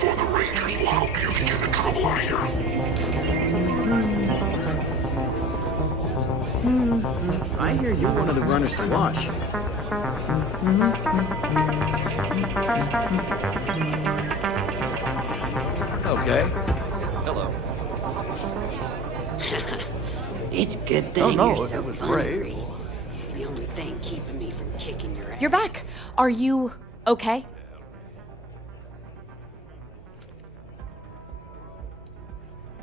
Therefore, the Rangers will help you if you get in trouble out here. I hear you're one of the runners to watch. Okay. Hello. It's a good thing no, you're so it was funny, brave. Reese. It's the only thing keeping me from kicking your ass. You're back. Are you okay?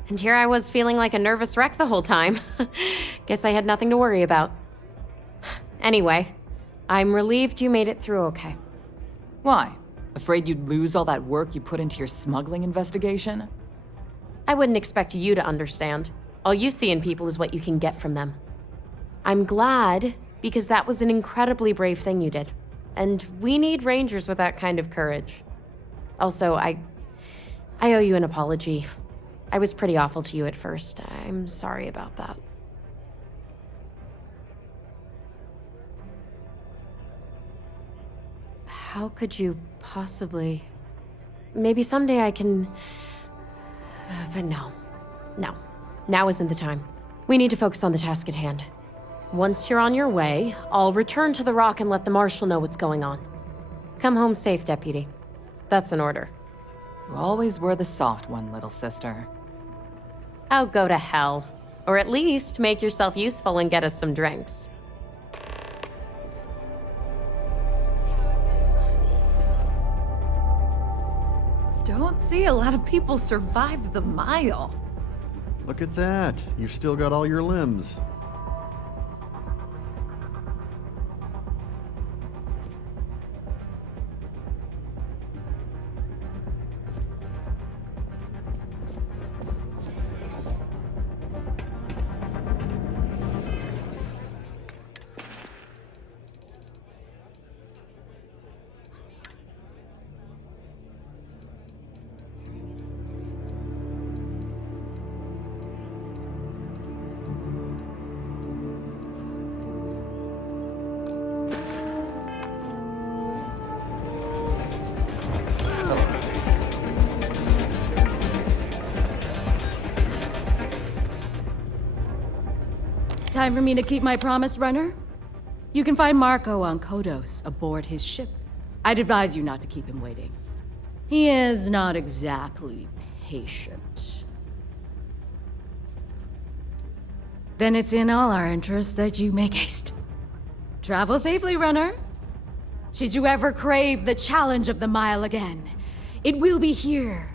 And here I was feeling like a nervous wreck the whole time. Guess I had nothing to worry about. Anyway, I'm relieved you made it through okay. Why? Afraid you'd lose all that work you put into your smuggling investigation? I wouldn't expect you to understand. All you see in people is what you can get from them. I'm glad, because that was an incredibly brave thing you did. And we need Rangers with that kind of courage. Also, I owe you an apology. I was pretty awful to you at first. I'm sorry about that. How could you possibly... Maybe someday I can... But no. No. Now isn't the time. We need to focus on the task at hand. Once you're on your way, I'll return to the Rock and let the Marshal know what's going on. Come home safe, Deputy. That's an order. You always were the soft one, little sister. Oh, go to hell. Or at least make yourself useful and get us some drinks. Don't see a lot of people survive the mile. Look at that. You've still got all your limbs. Time for me to keep my promise, runner? You can find Marco on Kodos aboard his ship. I'd advise you not to keep him waiting. He is not exactly patient. Then it's in all our interests that you make haste. Travel safely, runner. Should you ever crave the challenge of the mile again, it will be here,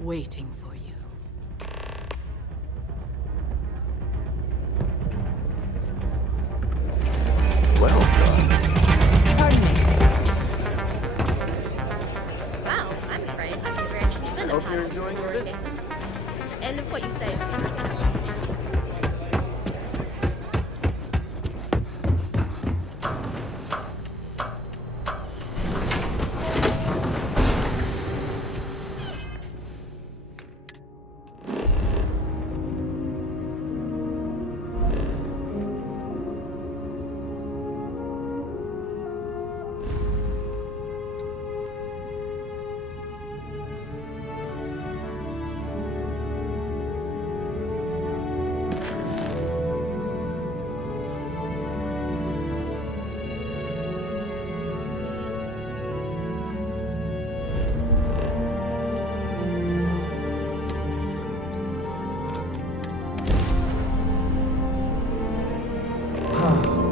waiting for you. Well done. Pardon me. Wow, I'm afraid I've never actually been a Hope part you're of enjoying your horror visit. cases. And if what you say is true.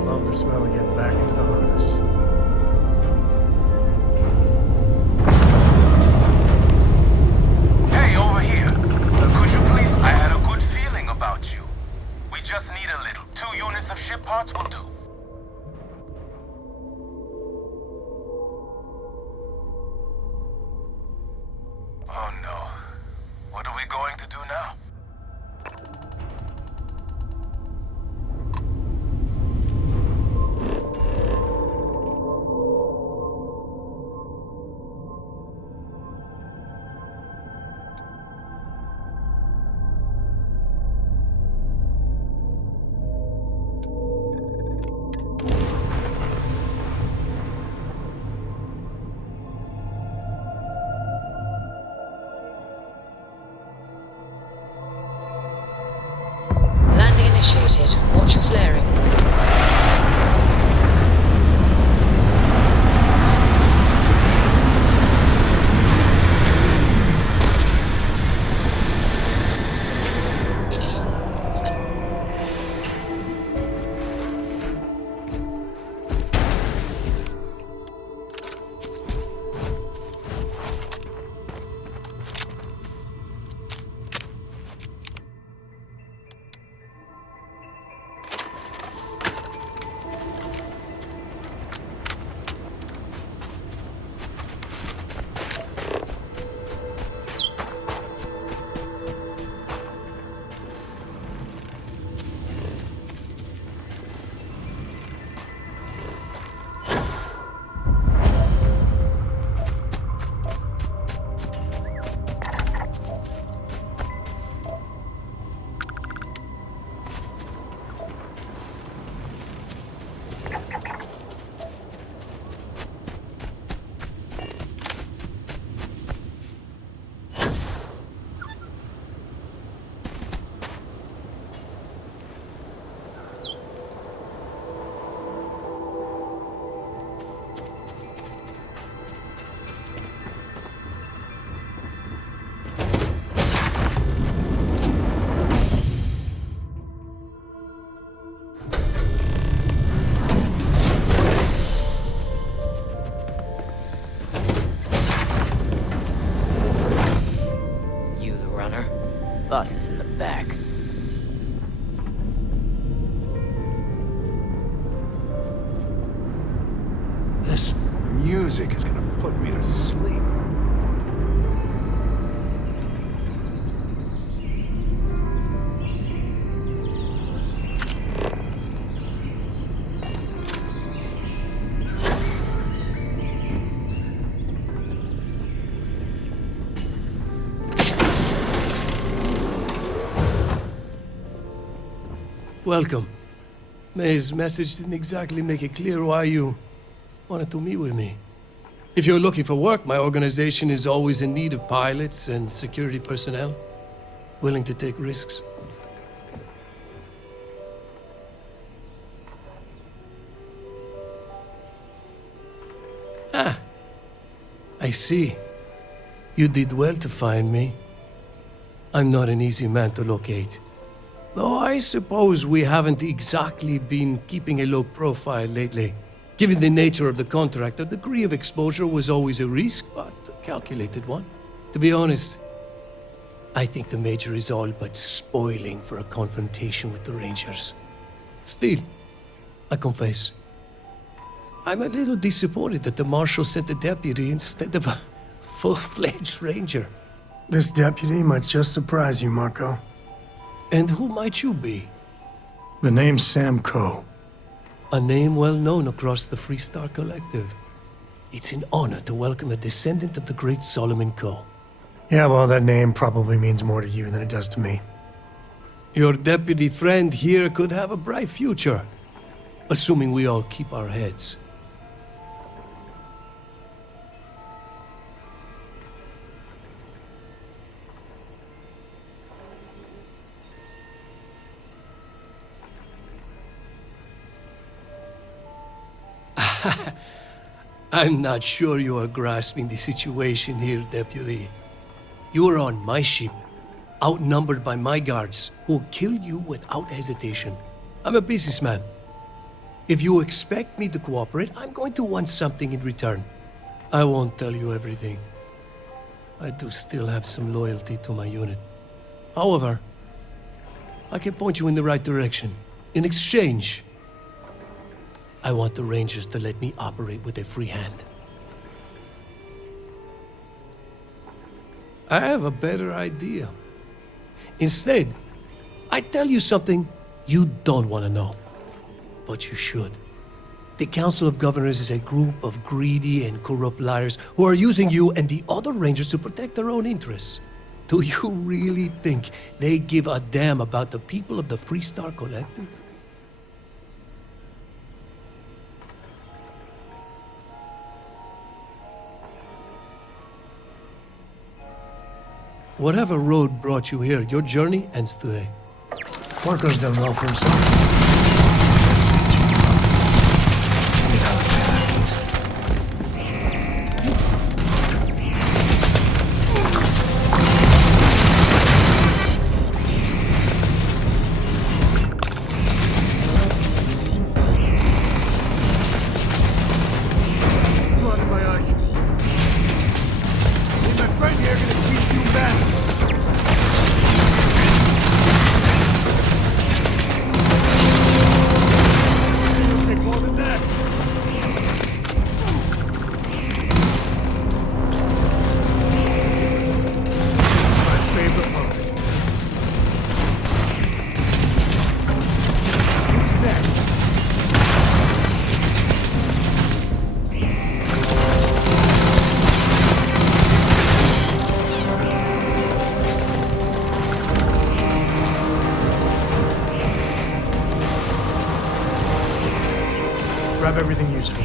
Love the smell of getting back into the harness. Hey, over here. Could you please? I had a good feeling about you. We just need a little. 2 units of ship parts will do. Oh no. What are we going to do now? initiated. Watch your flaring. Bus is in the back. This music is gonna put me to sleep. Welcome. May's message didn't exactly make it clear why you wanted to meet with me. If you're looking for work, my organization is always in need of pilots and security personnel, willing to take risks. Ah, I see. You did well to find me. I'm not an easy man to locate. Though I suppose we haven't exactly been keeping a low profile lately. Given the nature of the contract, a degree of exposure was always a risk, but a calculated one. To be honest, I think the Major is all but spoiling for a confrontation with the Rangers. Still, I confess, I'm a little disappointed that the Marshal sent a deputy instead of a full-fledged Ranger. This deputy might just surprise you, Marco. And who might you be? The name's Sam Coe. A name well known across the Freestar Collective. It's an honor to welcome a descendant of the great Solomon Coe. Yeah, well, that name probably means more to you than it does to me. Your deputy friend here could have a bright future, assuming we all keep our heads. I'm not sure you are grasping the situation here, Deputy. You are on my ship, outnumbered by my guards, who will kill you without hesitation. I'm a businessman. If you expect me to cooperate, I'm going to want something in return. I won't tell you everything. I do still have some loyalty to my unit. However, I can point you in the right direction. In exchange, I want the Rangers to let me operate with a free hand. I have a better idea. Instead, I tell you something you don't want to know. But you should. The Council of Governors is a group of greedy and corrupt liars who are using you and the other Rangers to protect their own interests. Do you really think they give a damn about the people of the Freestar Collective? Whatever road brought you here, your journey ends today. Marco's done well for himself. Let's see what you can do. You know, it's Blinded my eyes. Me and my friend here are gonna teach you back. Take more than that. This is my favorite part. Who's next? grab everything useful.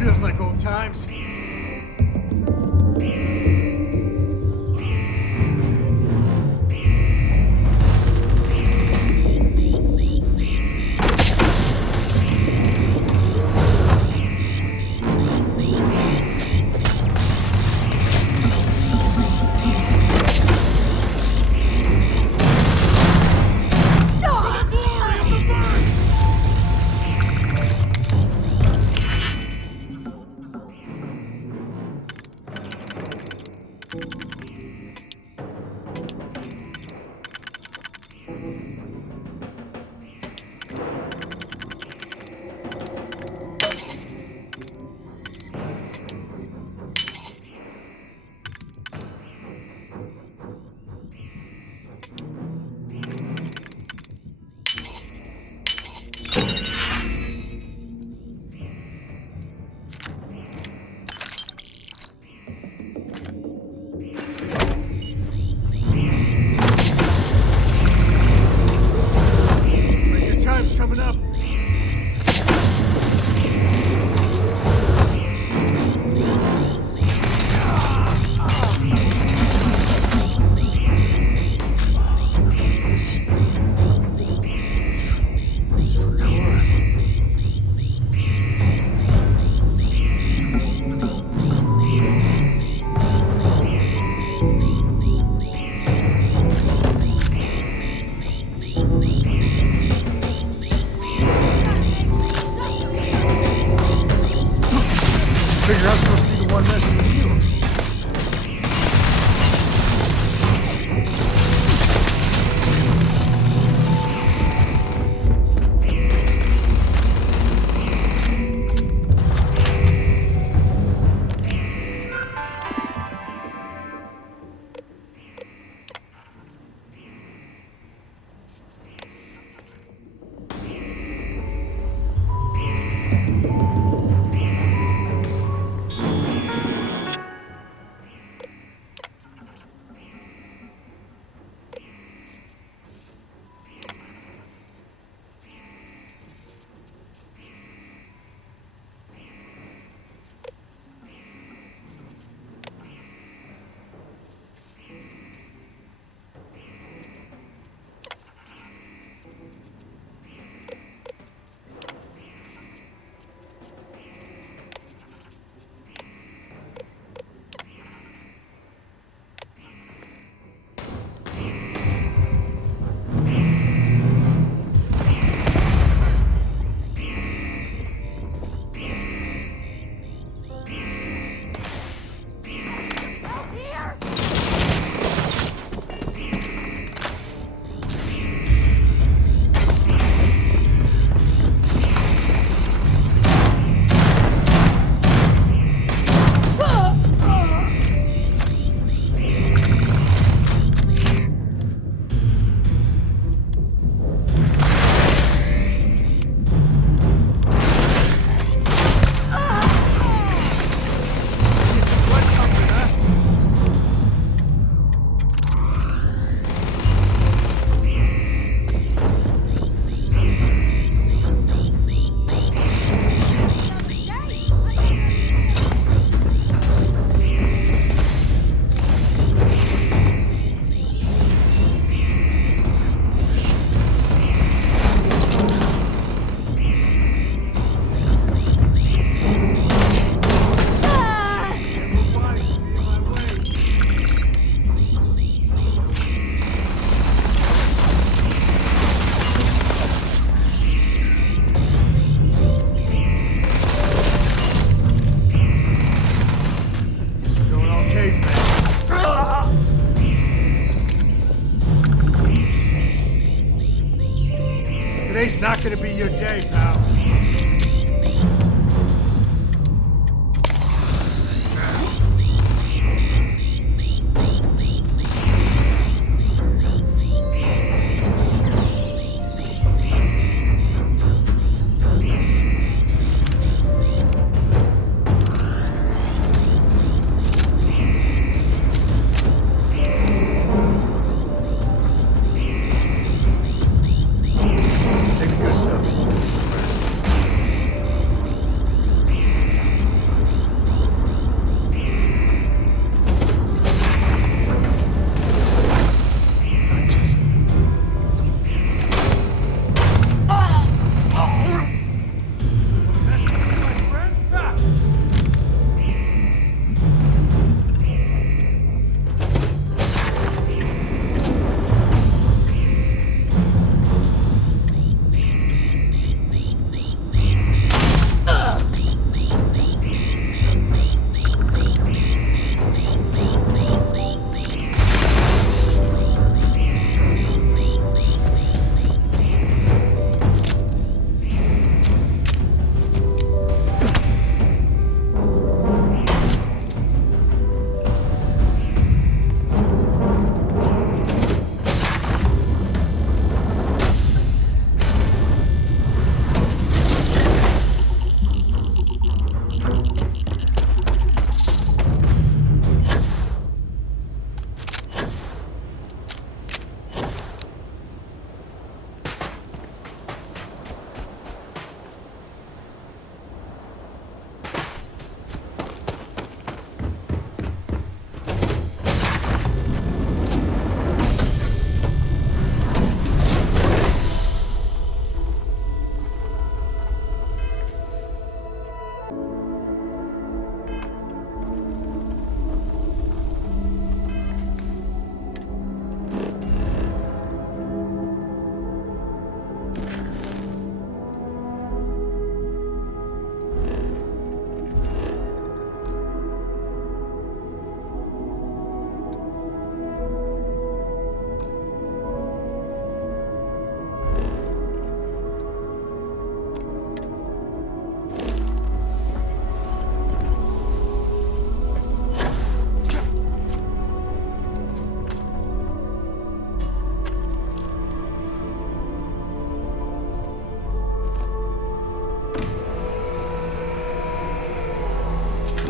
Feels like old times. figure I'm supposed to be the one messing with you. Today's not gonna be your day, pal. Take the good stuff.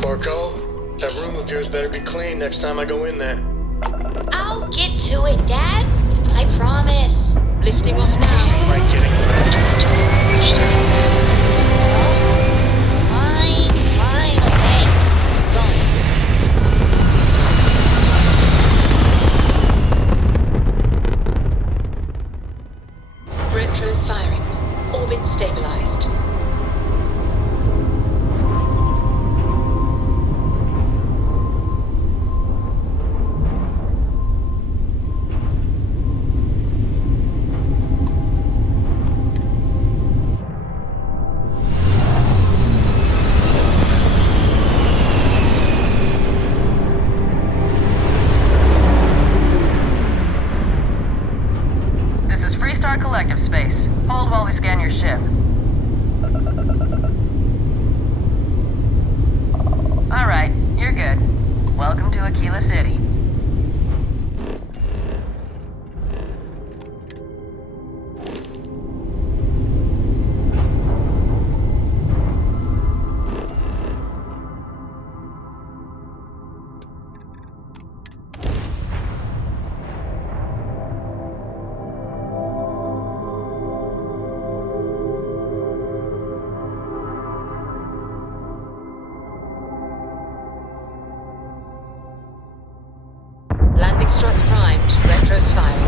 Marco, that room of yours better be clean next time I go in there. I'll get to it, Dad. I promise. Lifting off now. Right, getting around to the top each time. Fine, okay. Gone. Retros firing. Orbit stabilized. Collective space. Hold while we scan your ship. Alright, you're good. Welcome to Aquila City. Landing struts primed. Retros firing.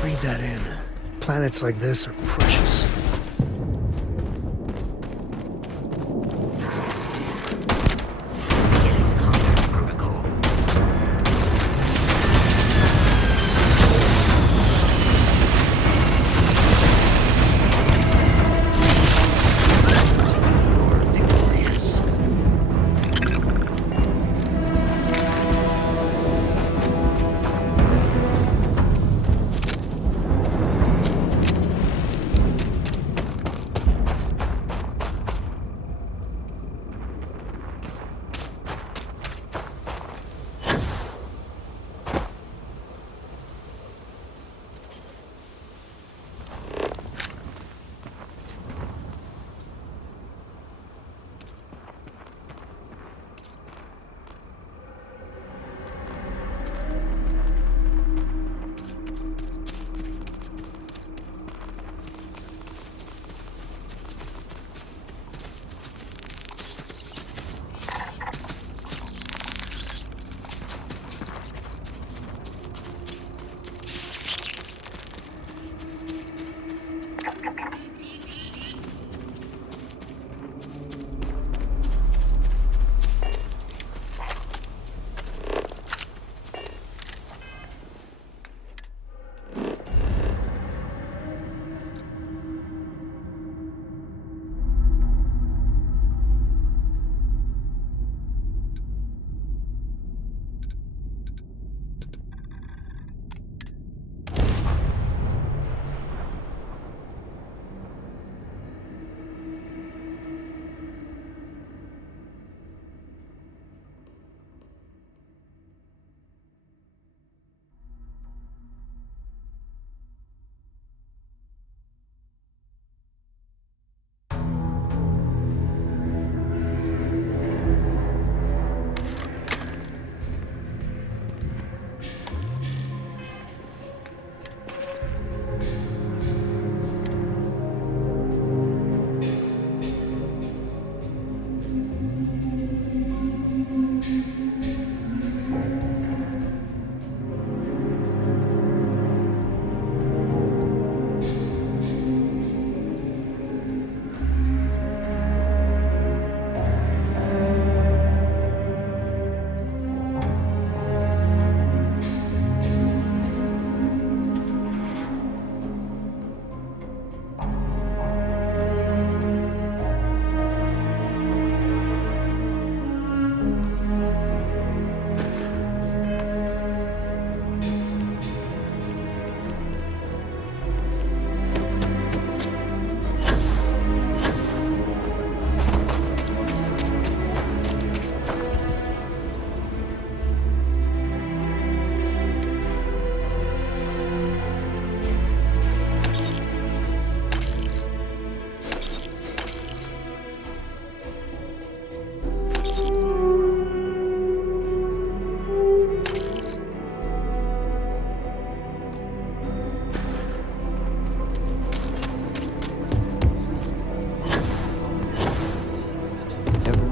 Breathe that in. Planets like this are precious.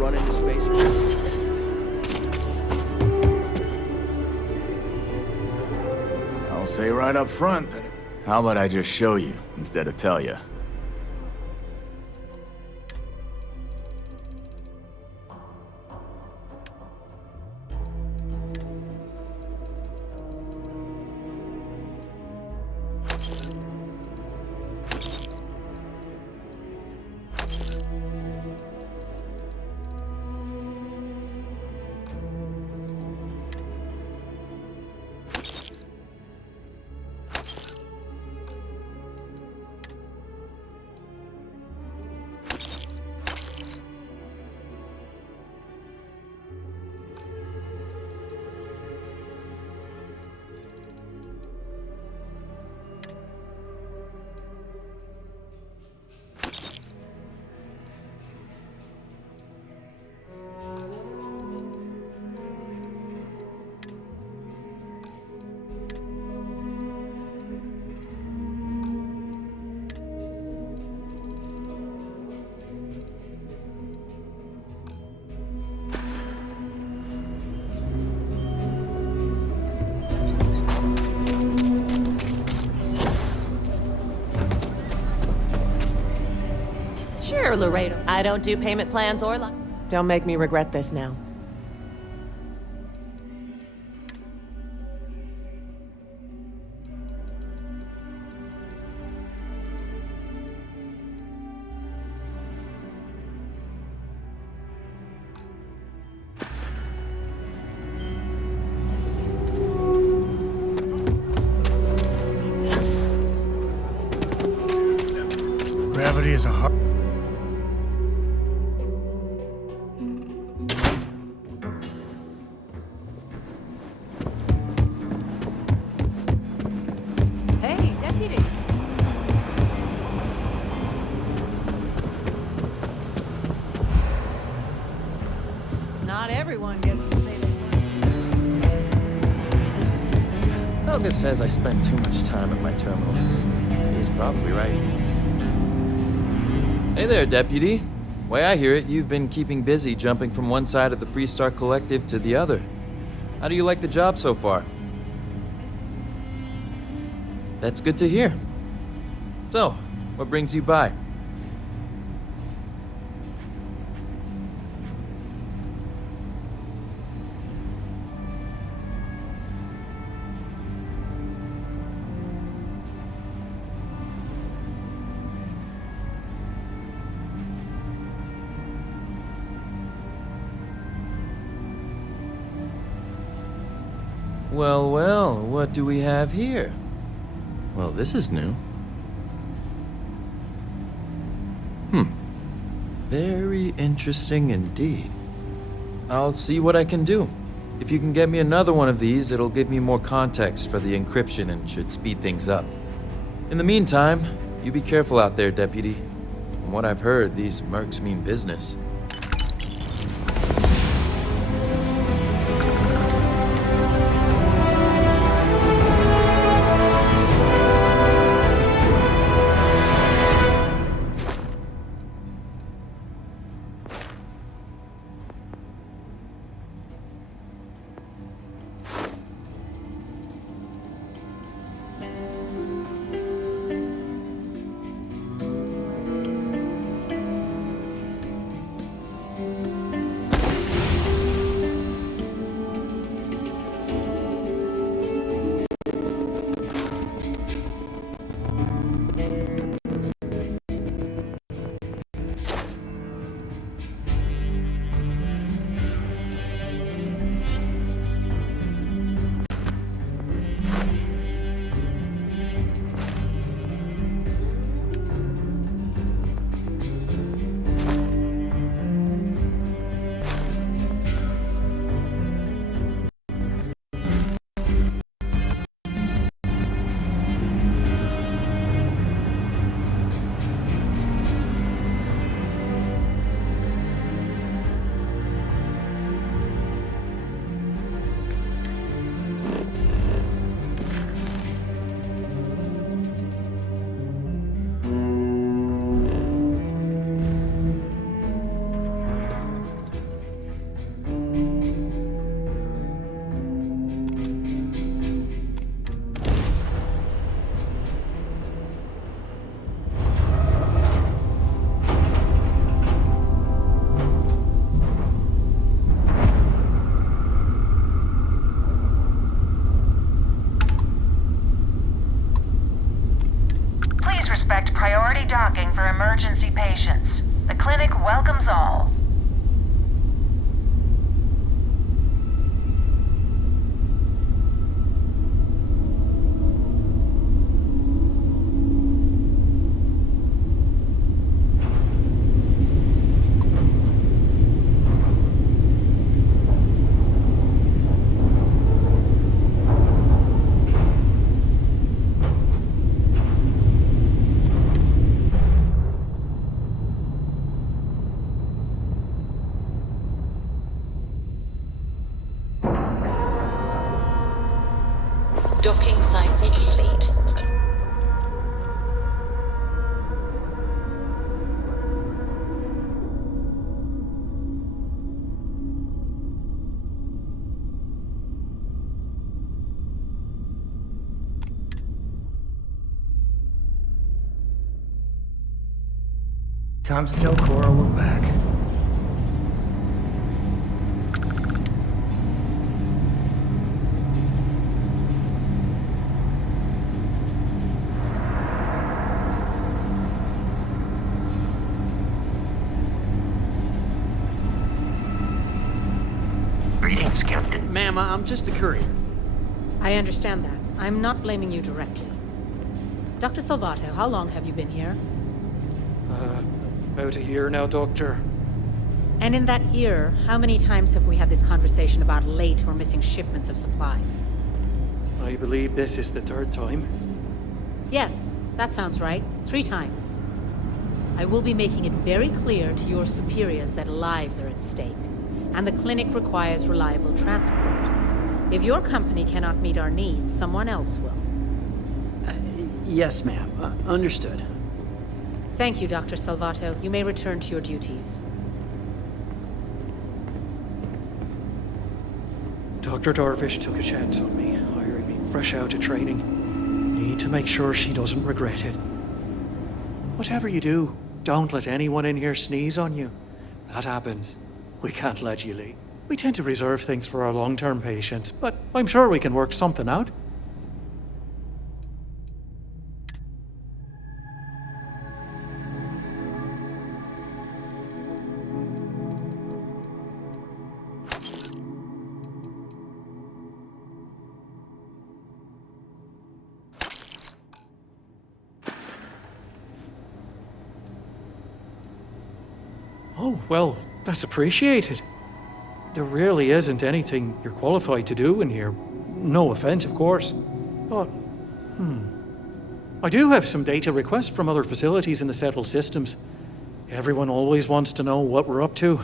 run into spacers? I'll say right up front that. How about I just show you instead of tell you? Sure, Laredo. I don't do payment plans or Don't make me regret this now. Gravity is a hard... Hey, deputy. Not everyone gets to say they Helga says I spend too much time at my terminal. He's probably right. Hey there, Deputy. Way I hear it, you've been keeping busy jumping from one side of the Freestar Collective to the other. How do you like the job so far? That's good to hear. So, what brings you by? Well, well, what do we have here? Well, this is new. Very interesting indeed. I'll see what I can do. If you can get me another one of these, it'll give me more context for the encryption and should speed things up. In the meantime, you be careful out there, Deputy. From what I've heard, these mercs mean business. patients. The clinic welcomes all. Docking cycle complete. Time to tell Cora we're back. Greetings, Captain. Ma'am, I'm just a courier. I understand that. I'm not blaming you directly. Dr. Salvato, how long have you been here? About a year now, Doctor. And in that year, how many times have we had this conversation about late or missing shipments of supplies? I believe this is the third time. Yes, that sounds right. 3 times. I will be making it very clear to your superiors that lives are at stake, and the clinic requires reliable transport. If your company cannot meet our needs, someone else will. Yes, ma'am. Understood. Thank you, Dr. Salvato. You may return to your duties. Dr. Darvish took a chance on me, hiring me fresh out of training. Need to make sure she doesn't regret it. Whatever you do, don't let anyone in here sneeze on you. That happens. We can't let you leave. We tend to reserve things for our long-term patients, but I'm sure we can work something out. Oh, well, that's appreciated. There really isn't anything you're qualified to do in here. No offense, of course. But, I do have some data requests from other facilities in the settled systems. Everyone always wants to know what we're up to.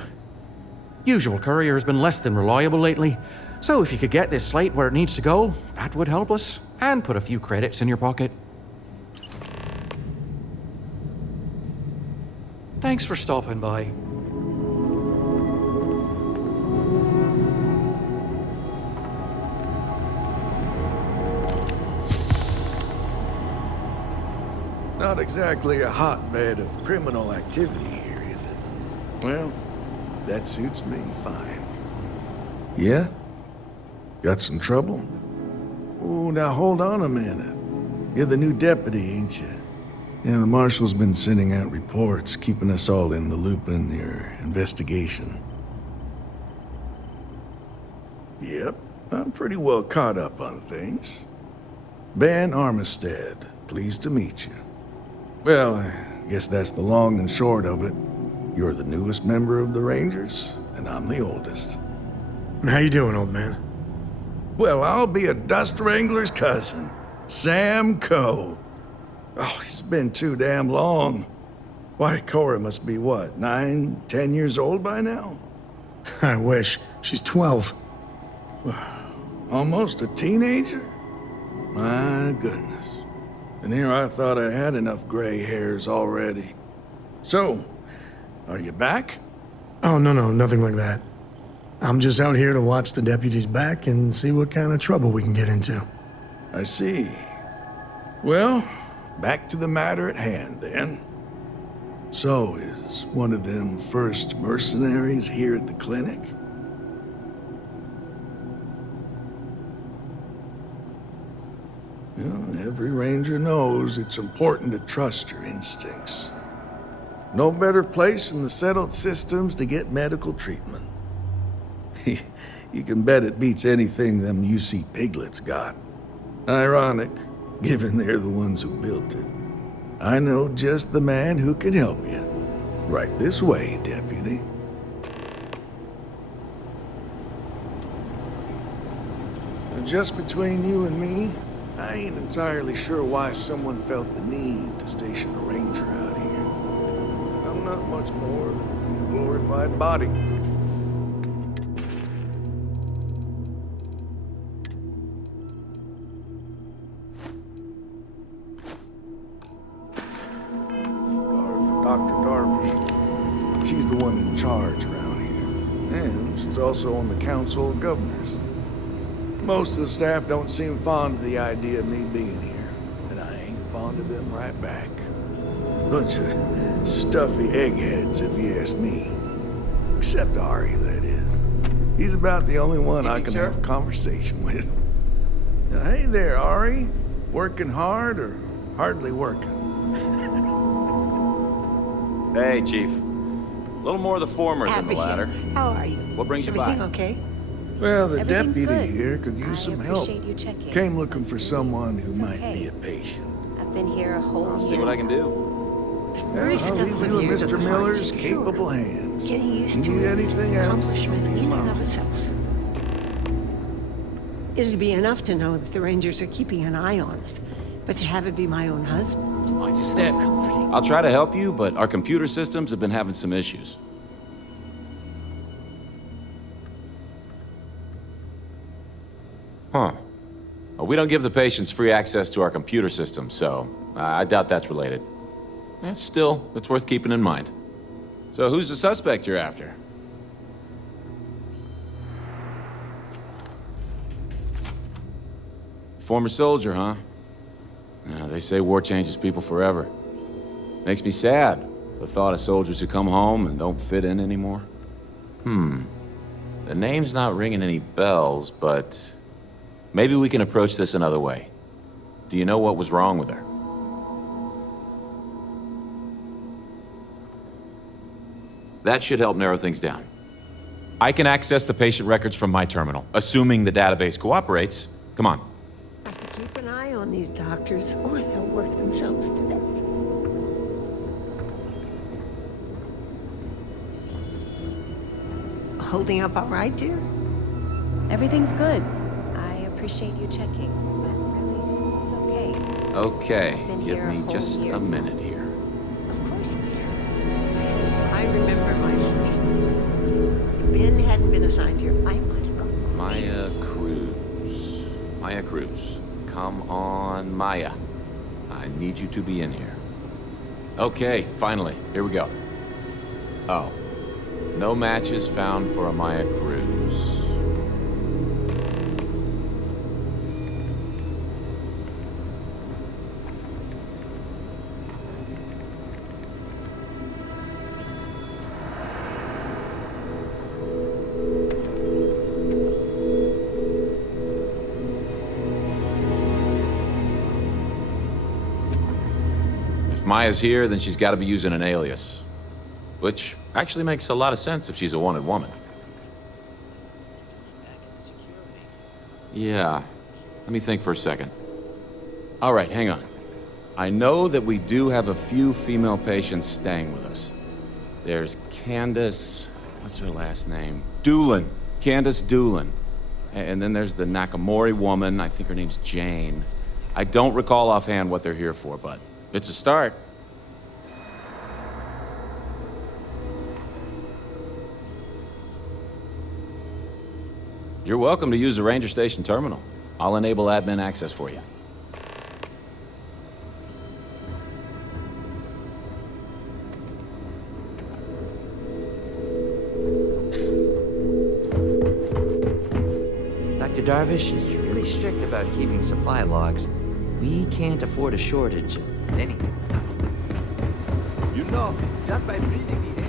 Usual courier has been less than reliable lately, so if you could get this slate where it needs to go, that would help us, and put a few credits in your pocket. Thanks for stopping by. Not exactly a hotbed of criminal activity here, is it? Well, that suits me fine. Yeah? Got some trouble? Oh, now hold on a minute. You're the new deputy, ain't you? Yeah, the marshal's been sending out reports, keeping us all in the loop in your investigation. Yep, I'm pretty well caught up on things. Ben Armistead, pleased to meet you. Well, I guess that's the long and short of it. You're the newest member of the Rangers, and I'm the oldest. How you doing, old man? Well, I'll be a dust wrangler's cousin, Sam Coe. Oh, it's been too damn long. Why, Cora must be what, 9, 10 years old by now? I wish. She's 12. Almost a teenager? My goodness. And here I thought I had enough gray hairs already. So, are you back? Oh, no, nothing like that. I'm just out here to watch the deputies back and see what kind of trouble we can get into. I see. Well, back to the matter at hand, then. So, is one of them first mercenaries here at the clinic? Well, every ranger knows it's important to trust your instincts. No better place in the settled systems to get medical treatment. You can bet it beats anything them UC piglets got. Ironic, given they're the ones who built it. I know just the man who can help you. Right this way, Deputy. Just between you and me, I ain't entirely sure why someone felt the need to station a ranger out here. I'm not much more than a glorified body. Dr. Darvish. She's the one in charge around here. And she's also on the Council of Governors. Most of the staff don't seem fond of the idea of me being here, and I ain't fond of them right back. Bunch of stuffy eggheads, if you ask me. Except Ari, that is. He's about the only one I can have a conversation with. Now, hey there, Ari. Working hard or hardly working? Hey, Chief. A little more the former than the latter. How are you? What brings you by? Everything okay? Well, the Everything's deputy good. here could use some help. appreciate you checking. Came looking for someone who might okay. be a patient. I've been here a whole I'll year. see what I can do. First I'll leave couple you of in years Mr. of Miller's hardship. capable hands. Getting used You to need it is anything an else? accomplishment be in and mine. of itself. It'd be enough to know that the Rangers are keeping an eye on us, but to have it be my own husband, Mind you, step. I'll try to help you, but our computer systems have been having some issues. Huh. Well, we don't give the patients free access to our computer system, so I doubt that's related. Still, it's worth keeping in mind. So who's the suspect you're after? Former soldier, huh? Yeah, they say war changes people forever. Makes me sad, the thought of soldiers who come home and don't fit in anymore. The name's not ringing any bells, but maybe we can approach this another way. Do you know what was wrong with her? That should help narrow things down. I can access the patient records from my terminal, assuming the database cooperates. Come on. have to keep an eye on these doctors, or they'll work themselves to death. Holding up all right, dear? Everything's good. I appreciate you checking, but really, it's okay. Okay, Been give here a me whole just year. a minute here. Of course, dear. I remember my first years. If Ben hadn't been assigned here, I might have gone crazy. Maya Cruz. Maya Cruz. Come on, Maya. I need you to be in here. Okay, finally. Here we go. Oh. No matches found for a Maya Cruz. If Maya's here, then she's got to be using an alias. Which actually makes a lot of sense if she's a wanted woman. Yeah. Let me think for a second. All right, hang on. I know that we do have a few female patients staying with us. There's Candace... what's her last name? Doolin. Candace Doolin. And then there's the Nakamori woman. I think her name's Jane. I don't recall offhand what they're here for, but it's a start. You're welcome to use the Ranger Station terminal. I'll enable admin access for you. Dr. Darvish is really strict about keeping supply logs. We can't afford a shortage of anything. You know, just by breathing the air.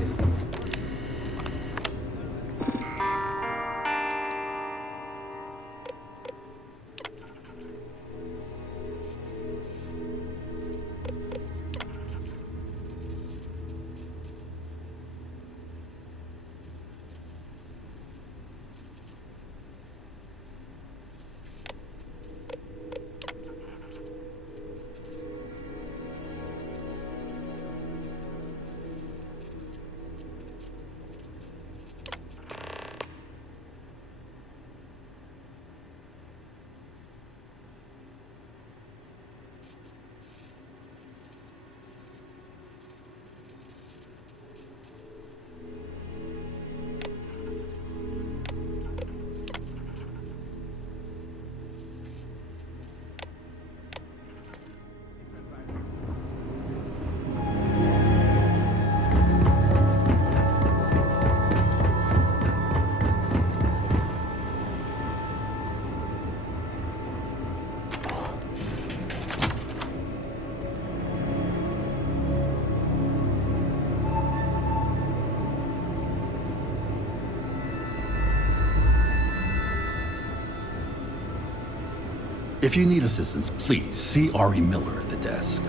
If you need assistance, please see Ari Miller at the desk.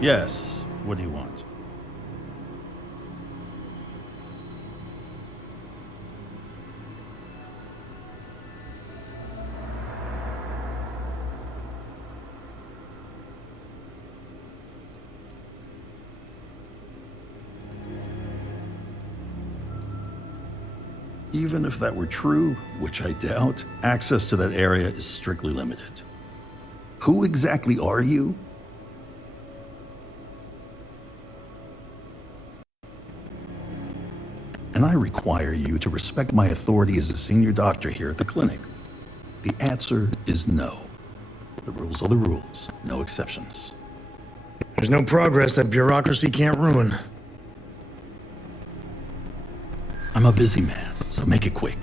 Yes. What do you want? Even if that were true, which I doubt, access to that area is strictly limited. Who exactly are you? And I require you to respect my authority as a senior doctor here at the clinic. The answer is no. The rules are the rules, no exceptions. There's no progress that bureaucracy can't ruin. I'm a busy man, so make it quick.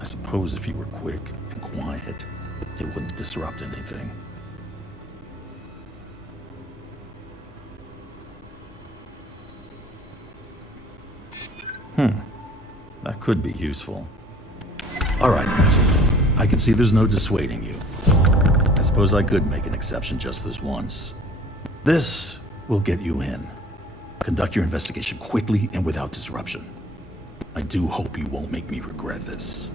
I suppose if you were quick and quiet, it wouldn't disrupt anything. That could be useful. All right, that's enough. I can see there's no dissuading you. I suppose I could make an exception just this once. This will get you in. Conduct your investigation quickly and without disruption. I do hope you won't make me regret this.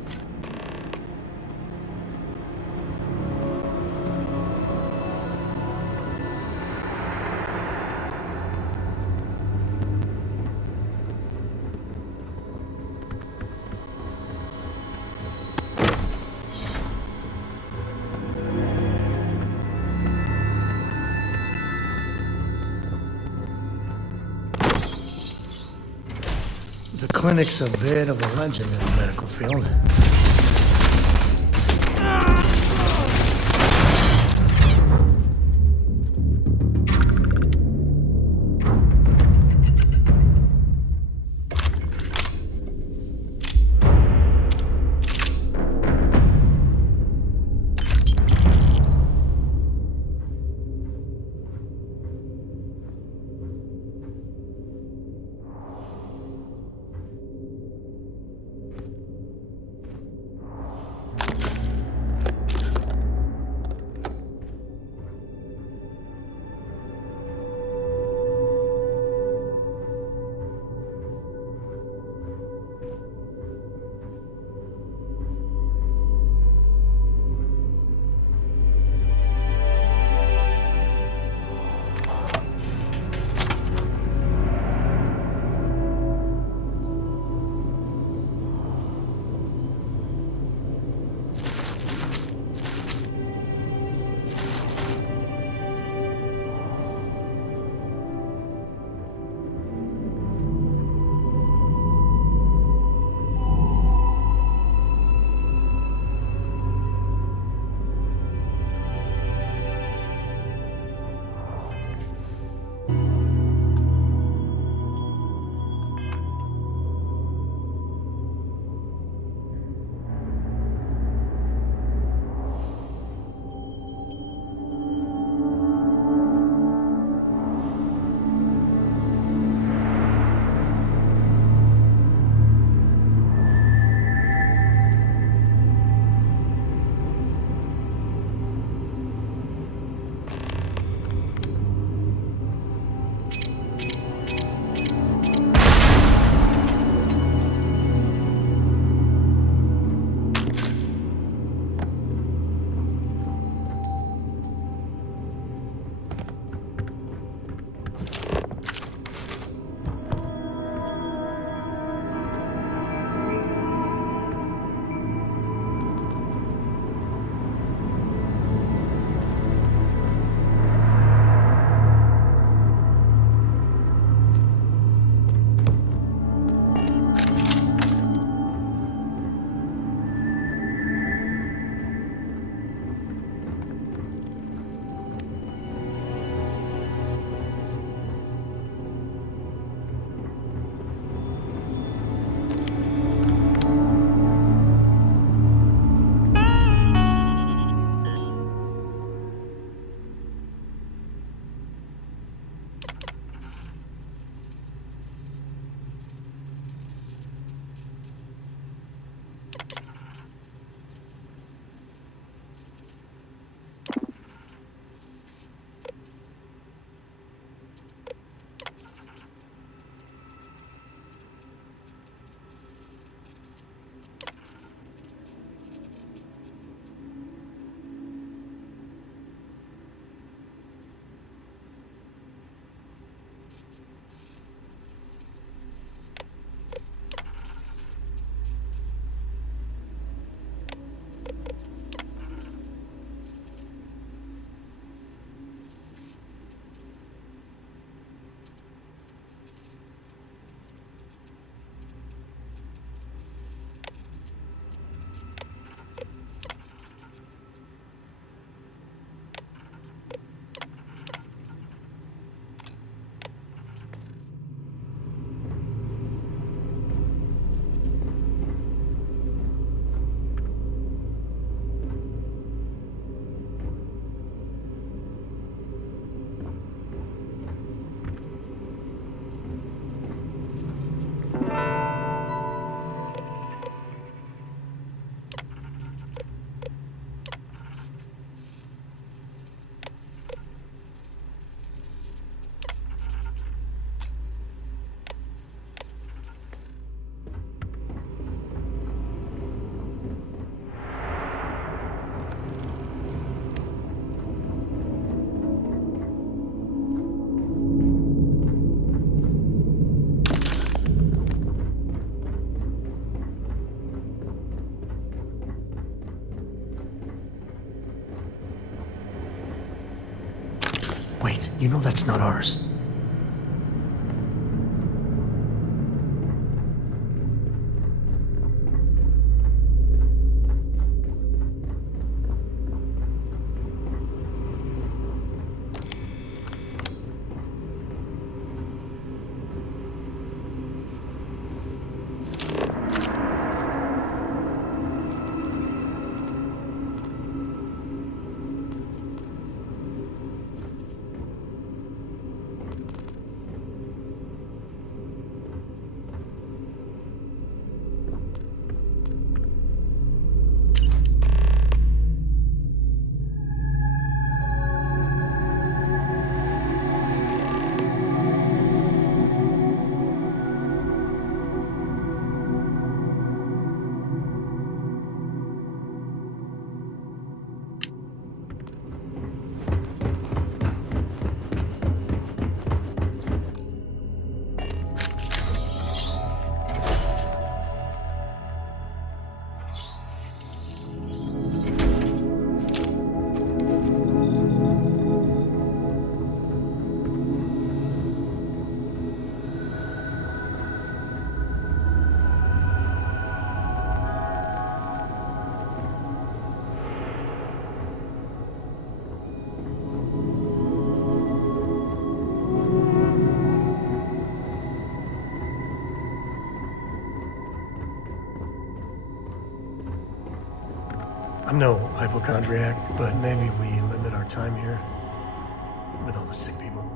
The clinic's a bit of a legend in the medical field. right. You know that's not ours. I'm no hypochondriac, but maybe we limit our time here with all the sick people.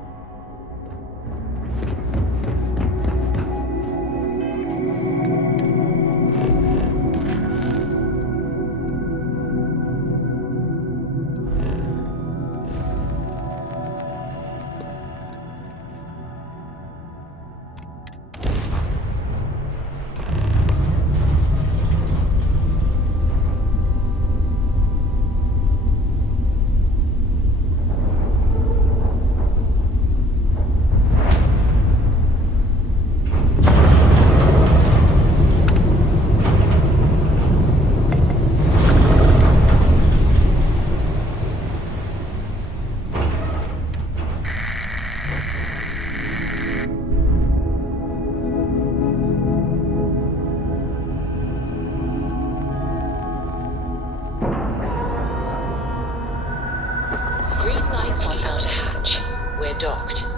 Green lights on outer hatch. We're docked.